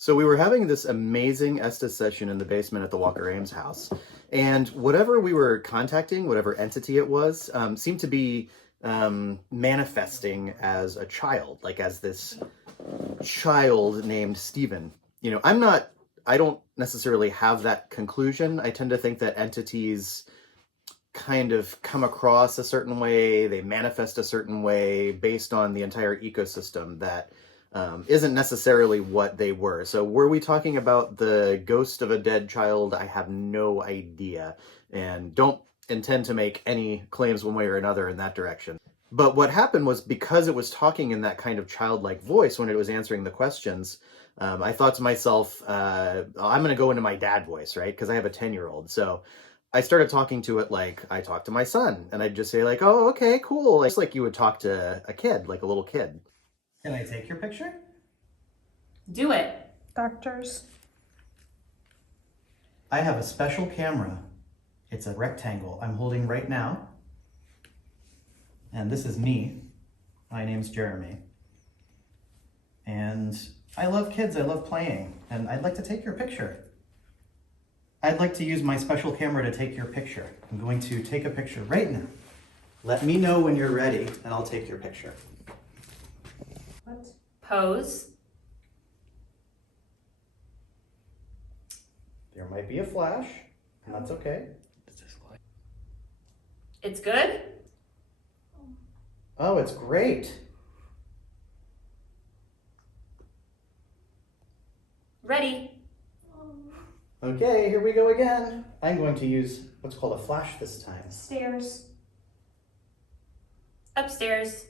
So we were having this amazing Estes session in the basement at the Walker Ames house, and whatever we were contacting, whatever entity it was, seemed to be manifesting as a child, like as this child named Stephen. I don't necessarily have that conclusion. I tend to think that entities kind of come across a certain way, they manifest a certain way based on the entire ecosystem that isn't necessarily what they were. So were we talking about the ghost of a dead child? I have no idea and don't intend to make any claims one way or another in that direction. But what happened was, because it was talking in that kind of childlike voice when it was answering the questions, I thought to myself, I'm going to go into my dad voice, right? Because I have a 10-year-old. So I started talking to it like I talk to my son. And I'd just say like, oh, okay, cool. Just like you would talk to a kid, like a little kid. Can I take your picture? Do it. Doctors. I have a special camera. It's a rectangle I'm holding right now. And this is me. My name's Jeremy. And I love kids, I love playing, and I'd like to take your picture. I'd like to use my special camera to take your picture. I'm going to take a picture right now. Let me know when you're ready, and I'll take your picture. What? Pose. There might be a flash, and that's okay. It's good? Oh, it's great. Ready. Okay, here we go again. I'm going to use what's called a flash this time. Stairs. Upstairs.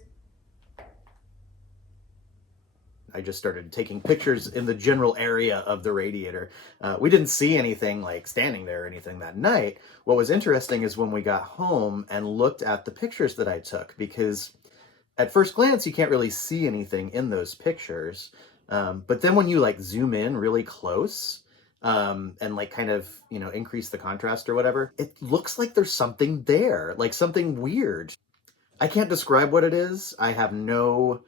I just started taking pictures in the general area of the radiator. We didn't see anything like standing there or anything that night. What was interesting is when we got home and looked at the pictures that I took, because at first glance you can't really see anything in those pictures. But then when you like zoom in really close and like kind of, increase the contrast or whatever, it looks like there's something there, like something weird. I can't describe what it is. I have no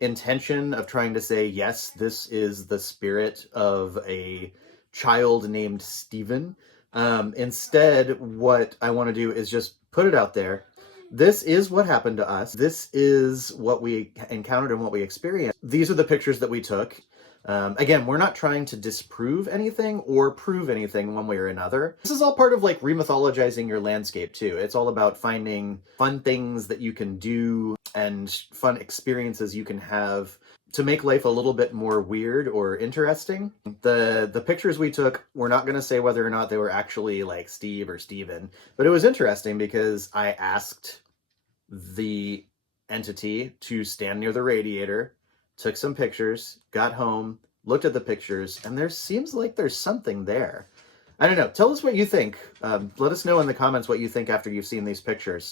intention of trying to say, yes, this is the spirit of a child named Stephen. Instead, what I want to do is just put it out there. This is what happened to us. This is what we encountered and what we experienced. These are the pictures that we took. Again, we're not trying to disprove anything or prove anything one way or another. This is all part of like remythologizing your landscape too. It's all about finding fun things that you can do and fun experiences you can have to make life a little bit more weird or interesting. The pictures we took, we're not going to say whether or not they were actually like Steve or Steven, but it was interesting because I asked the entity to stand near the radiator, took some pictures, got home, looked at the pictures, and there seems like there's something there. I don't know. Tell us what you think. Let us know in the comments what you think after you've seen these pictures.